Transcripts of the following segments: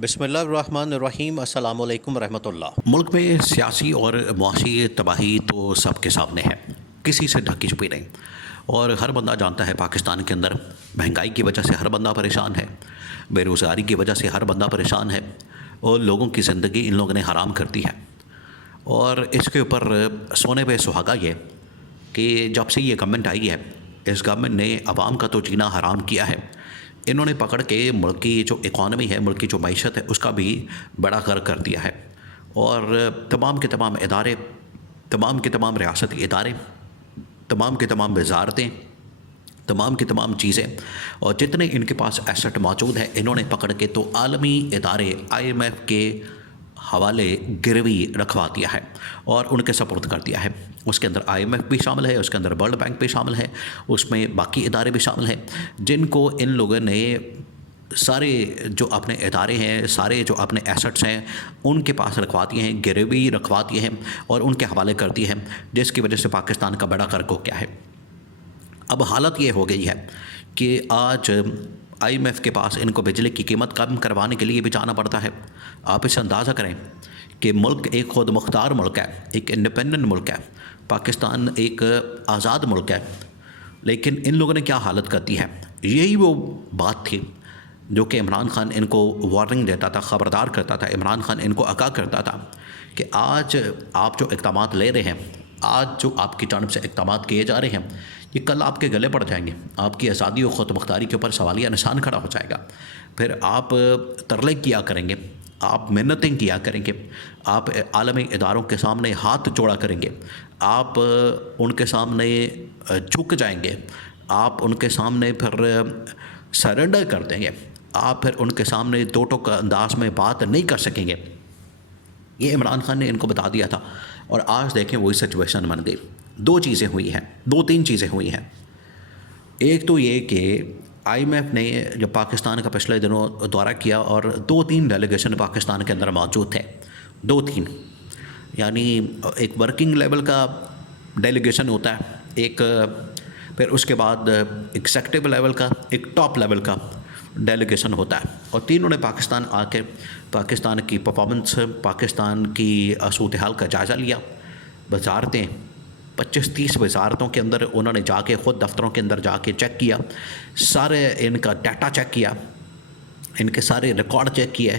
बिस्मिल्लाहिर्रहमानिर्रहीम अस्सलामु अलैकुम रहमतुल्लाह। मुल्क में सियासी और मुआशी तबाही तो सबके सामने है, किसी से ढकी छुपी नहीं। और हर बंदा जानता है पाकिस्तान के अंदर महंगाई की वजह से हर बंदा परेशान है, बेरोज़गारी की वजह से हर बंदा परेशान है और लोगों की ज़िंदगी इन लोगों ने हराम कर दी है। और इसके ऊपर सोने पे सुहागा ये कि जब से ये गवर्नमेंट आई है, इस गवर्नमेंट ने अवाम का तो जीना हराम किया है। इन्होंने पकड़ के मुल्क की जो इकॉनमी है, मुल्क की जो मईशत है, उसका भी बड़ा गर्क कर दिया है। और तमाम के तमाम इदारे, तमाम के तमाम रियासती इदारे, तमाम के तमाम वजारतें, तमाम की तमाम चीज़ें और जितने इनके पास एसेट मौजूद है, इन्होंने पकड़ के तो आलमी इदारे IMF के हवाले गिरवी रखवा दिया है और उनके सपुर्द कर दिया है। उसके अंदर IMF भी शामिल है, उसके अंदर वर्ल्ड बैंक भी शामिल है, उसमें बाकी इदारे भी शामिल हैं, जिनको इन लोगों ने सारे जो अपने इदारे हैं, सारे जो अपने एसेट्स हैं, उनके पास रखवा दिए हैं, गिरवी रखवा दिए हैं और उनके हवाले कर दिए हैं, जिसकी वजह से पाकिस्तान का बड़ा कर्क हो गया है। अब हालत ये हो गई है कि आज IMF के पास इनको बिजली की कीमत कम करवाने के लिए भी जाना पड़ता है। आप इसे अंदाज़ा करें कि मुल्क एक खुद मुख्तार मुल्क है, एक इंडिपेंडेंट मुल्क है, पाकिस्तान एक आज़ाद मुल्क है, लेकिन इन लोगों ने क्या हालत कर दी है। यही वो बात थी जो कि इमरान खान इनको वार्निंग देता था, ख़बरदार करता था, इमरान खान इनको आगाह करता था कि आज आप जो इक़दामात ले रहे हैं, आज जो आपकी जानब से इक़दामात किए जा रहे हैं, ये कल आपके गले पड़ जाएंगे, आपकी आज़ादी और ख़ुद मुख्तारी के ऊपर सवालिया निशान खड़ा हो जाएगा। फिर आप तरले किया करेंगे, आप मिन्नतें किया करेंगे, आप आलमी इदारों के सामने हाथ जोड़ा करेंगे, आप उनके सामने झुक जाएंगे, आप उनके सामने फिर सरेंडर कर देंगे, आप फिर उनके सामने दो टोक अंदाज में बात नहीं कर सकेंगे। ये इमरान खान ने इनको बता दिया था और आज देखें वही सिचुएशन बन गई। दो चीज़ें हुई हैं, दो तीन चीज़ें हुई हैं। एक तो ये कि IMF ने जब पाकिस्तान का पिछले दिनों दौरा किया और 2-3 डेलीगेशन पाकिस्तान के अंदर मौजूद थे, 2-3, यानी एक वर्किंग लेवल का डेलीगेशन होता है, एक फिर उसके बाद एग्जेक्टिव लेवल का, एक टॉप लेवल का डेलीगेशन होता है। और तीनों ने पाकिस्तान आके पाकिस्तान की परफॉर्मेंस, पाकिस्तान की सूरत हाल का जायज़ा लिया। वजारतें 25-30 वजारतों के अंदर उन्होंने जाके ख़ुद दफ्तरों के अंदर जाके चेक किया, सारे इनका डाटा चेक किया, इनके सारे रिकॉर्ड चेक किए,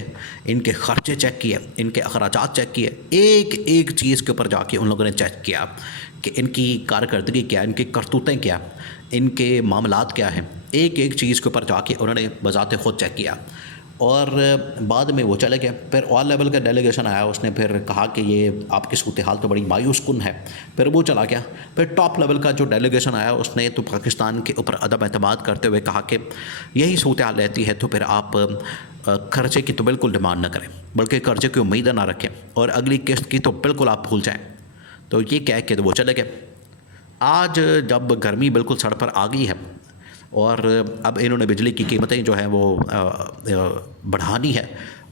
इनके ख़र्चे चेक किए, इनके अखराजात चेक किए। एक एक चीज़ के ऊपर जाके उन लोगों ने चेक किया कि इनकी कारकर्दगी क्या, इनकी करतूतें क्या, इनके मामलात क्या हैं। एक एक चीज़ के ऊपर जाके उन्होंने बज़ाते ख़ुद चेक किया और बाद में वो चले गए। फिर ऑल लेवल का डेलीगेशन आया, उसने फिर कहा कि ये आपकी सूरत हाल तो बड़ी मायूस कुन है, फिर वो चला गया। फिर टॉप लेवल का जो डेलीगेशन आया, उसने तो पाकिस्तान के ऊपर अदम एतमाद करते हुए कहा कि यही सूरत हाल रहती है तो फिर आप खर्चे की तो बिल्कुल डिमांड ना करें, बल्कि कर्जे की उम्मीद ना रखें और अगली किस्त की तो बिल्कुल आप भूल जाएँ। तो ये कह के तो वो चले गए। आज जब गर्मी बिल्कुल सड़ पर आ गई है और अब इन्होंने बिजली की कीमतें जो हैं वो बढ़ानी है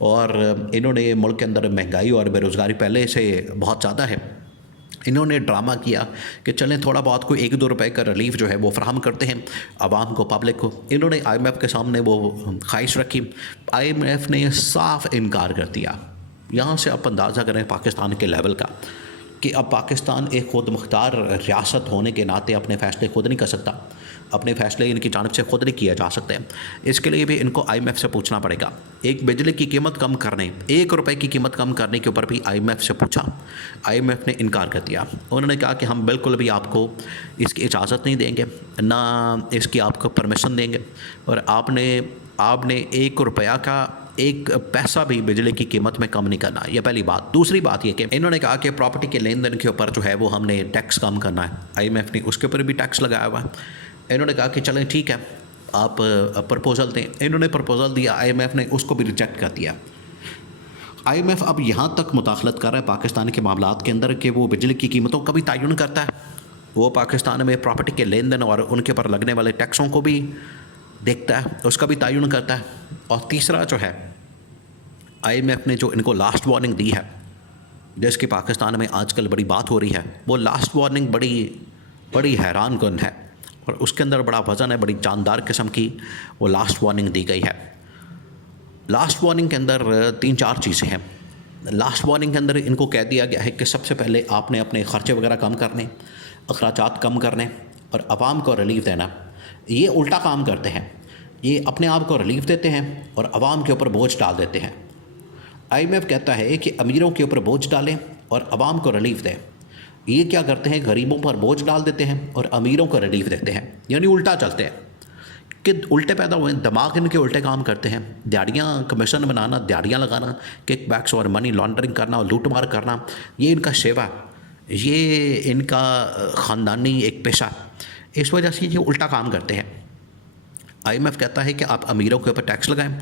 और इन्होंने मुल्क के अंदर महंगाई और बेरोज़गारी पहले से बहुत ज़्यादा है, इन्होंने ड्रामा किया कि चलें थोड़ा बहुत कोई 1-2 रुपए का रिलीफ जो है वो फराहम करते हैं आवाम को, पब्लिक को। इन्होंने IMF के सामने वो ख्वाहिश रखी, IMF ने साफ इनकार कर दिया। यहाँ से आप अंदाज़ा करें पाकिस्तान के लेवल का कि अब पाकिस्तान एक खुद मुख्तार रियासत होने के नाते अपने फ़ैसले खुद नहीं कर सकता, अपने फ़ैसले इनकी जानिब से खुद नहीं किए जा सकते। इसके लिए भी इनको IMF से पूछना पड़ेगा। एक बिजली की कीमत कम करने, 1 रुपए की कीमत कम करने के ऊपर भी IMF से पूछा, IMF ने इनकार कर दिया। उन्होंने कहा कि हम बिल्कुल भी आपको इसकी इजाज़त नहीं देंगे, ना इसकी आपको परमिशन देंगे और आपने 1 रुपया का 1 पैसा भी बिजली की कीमत में कम नहीं करना। यह पहली बात। दूसरी बात यह कि इन्होंने कहा कि प्रॉपर्टी के लेन देन के ऊपर जो है वो हमने टैक्स कम करना है। IMF ने उसके ऊपर भी टैक्स लगाया हुआ है। इन्होंने कहा कि चलें ठीक है, आप प्रपोज़ल दें। इन्होंने प्रपोज़ल दिया, IMF ने उसको भी रिजेक्ट कर दिया। IMF अब यहाँ तक मुदाखलत कर रहा है पाकिस्तान के मामलात के अंदर कि वो बिजली की कीमतों का भी तयन करता है, वो पाकिस्तान में प्रॉपर्टी के लेन देन और उनके ऊपर लगने वाले टैक्सों को भी देखता है, उसका भी तयन करता है। और तीसरा जो है, IMF ने जो इनको लास्ट वार्निंग दी है, जिसकी पाकिस्तान में आजकल बड़ी बात हो रही है, वो लास्ट वार्निंग बड़ी हैरान कुन है और उसके अंदर बड़ा वज़न है, बड़ी जानदार किस्म की वो लास्ट वार्निंग दी गई है। लास्ट वार्निंग के अंदर 3-4 चीज़ें हैं। लास्ट वार्निंग के अंदर इनको कह दिया गया है कि सबसे पहले आपने अपने ख़र्चे वगैरह कम करने, अखराजात कम करने और आवाम को रिलीफ देना। ये उल्टा काम करते हैं, ये अपने आप को रिलीफ देते हैं और आवाम के ऊपर बोझ डाल देते हैं। IMF कहता है कि अमीरों के ऊपर बोझ डालें और आवाम को रिलीफ दें। ये क्या करते हैं, गरीबों पर बोझ डाल देते हैं और अमीरों को रिलीफ देते हैं, यानी उल्टा चलते हैं कि उल्टे पैदा हुए, दिमाग इनके उल्टे काम करते हैं। दिहाड़ियाँ कमीशन बनाना, दिहाड़ियाँ लगाना, किक बैक्स और मनी लॉन्ड्रिंग करना और लूटमार करना, ये इनका सेवा, ये इनका ख़ानदानी एक पेशा। इस वजह से ये उल्टा काम करते हैं। IMF कहता है कि आप अमीरों के ऊपर टैक्स लगाएं,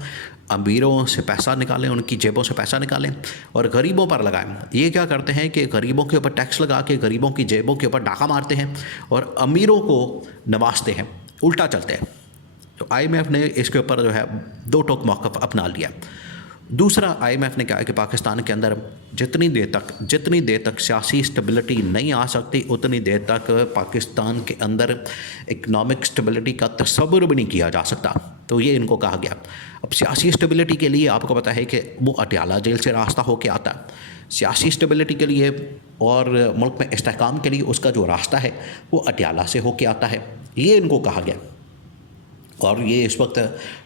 अमीरों से पैसा निकालें, उनकी जेबों से पैसा निकालें और गरीबों पर लगाएं। ये क्या करते हैं कि गरीबों के ऊपर टैक्स लगा के गरीबों की जेबों के ऊपर डाका मारते हैं और अमीरों को नवाजते हैं, उल्टा चलते हैं। तो IMF ने इसके ऊपर जो है दो टोक मौक़िफ़ अपना लिया। दूसरा, IMF ने कहा कि पाकिस्तान के अंदर जितनी देर तक सियासी स्टेबिलिटी नहीं आ सकती, उतनी देर तक पाकिस्तान के अंदर इकनॉमिक स्टेबिलिटी का तसव्वुर भी नहीं किया जा सकता। तो ये इनको कहा गया। अब सियासी स्टेबिलिटी के लिए आपको पता है कि वो अटियाला जेल से रास्ता होके आता है। सियासी स्टेबिलिटी के लिए और मुल्क में इस्तेहकाम के लिए उसका जो रास्ता है वो अटियाला से होके आता है, ये इनको कहा गया। और ये इस वक्त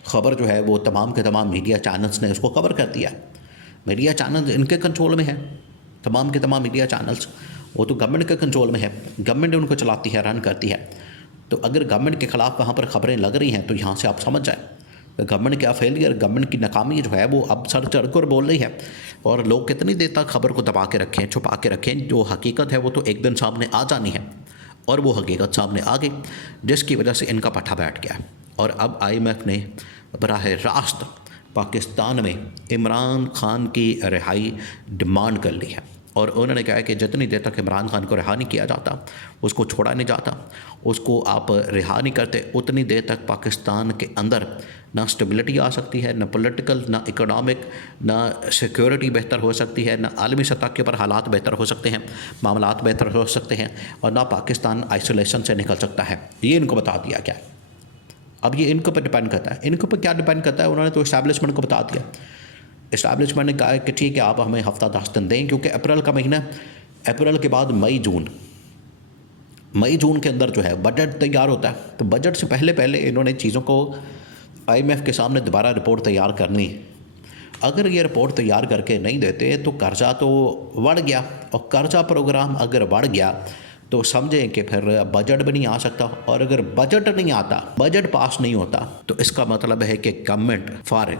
ख़बर जो है वो तमाम के तमाम मीडिया चैनल्स ने उसको कवर कर दिया। मीडिया चैनल्स इनके कंट्रोल में है, तमाम के तमाम मीडिया चैनल्स, वो तो गवर्नमेंट के कंट्रोल में है, गवर्नमेंट उनको चलाती है, रन करती है। तो अगर गवर्नमेंट के ख़िलाफ़ वहाँ पर ख़बरें लग रही हैं तो यहाँ से आप समझ जाएँ गवर्नमेंट का फेलियर, गवर्नमेंट की नाकामी जो है वो अब सर चढ़कर बोल रही है। और लोग कितनी देर तक खबर को दबा के रखें, छुपा के रखें, जो हकीकत है वो तो एक दिन सामने आ जानी है। और वो हकीकत सामने आ गई, जिसकी वजह से इनका पट्टा बैठ गया। और अब IMF ने बराह रास्त पाकिस्तान में इमरान खान की रिहाई डिमांड कर ली है। और उन्होंने कहा कि जितनी देर तक इमरान खान को रिहा नहीं किया जाता, उसको छोड़ा नहीं जाता, उसको आप रिहा नहीं करते, उतनी देर तक पाकिस्तान के अंदर ना स्टेबिलिटी आ सकती है, ना पॉलिटिकल, ना इकोनॉमिक, ना सिक्योरिटी बेहतर हो सकती है, ना आलमी सतह के ऊपर हालात बेहतर हो सकते हैं, मामलात बेहतर हो सकते हैं, और ना पाकिस्तान आइसोलेशन से निकल सकता है। ये इनको बता दिया गया। अब ये इनके ऊपर डिपेंड करता है। इनके ऊपर क्या डिपेंड करता है, उन्होंने तो इस्टेब्लिशमेंट को बता दिया। इस्टेब्लिशमेंट ने कहा कि ठीक है, आप हमें हफ्ता 10 दिन दें, क्योंकि अप्रैल का महीना, अप्रैल के बाद मई जून के अंदर जो है बजट तैयार होता है। तो बजट से पहले इन्होंने चीज़ों को IMF के सामने दोबारा रिपोर्ट तैयार करनी है। अगर ये रिपोर्ट तैयार करके नहीं देते तो कर्जा तो बढ़ गया, और कर्जा प्रोग्राम अगर बढ़ गया तो समझें कि फिर बजट भी नहीं आ सकता। और अगर बजट नहीं आता, बजट पास नहीं होता, तो इसका मतलब है कि गवर्नमेंट फारिग।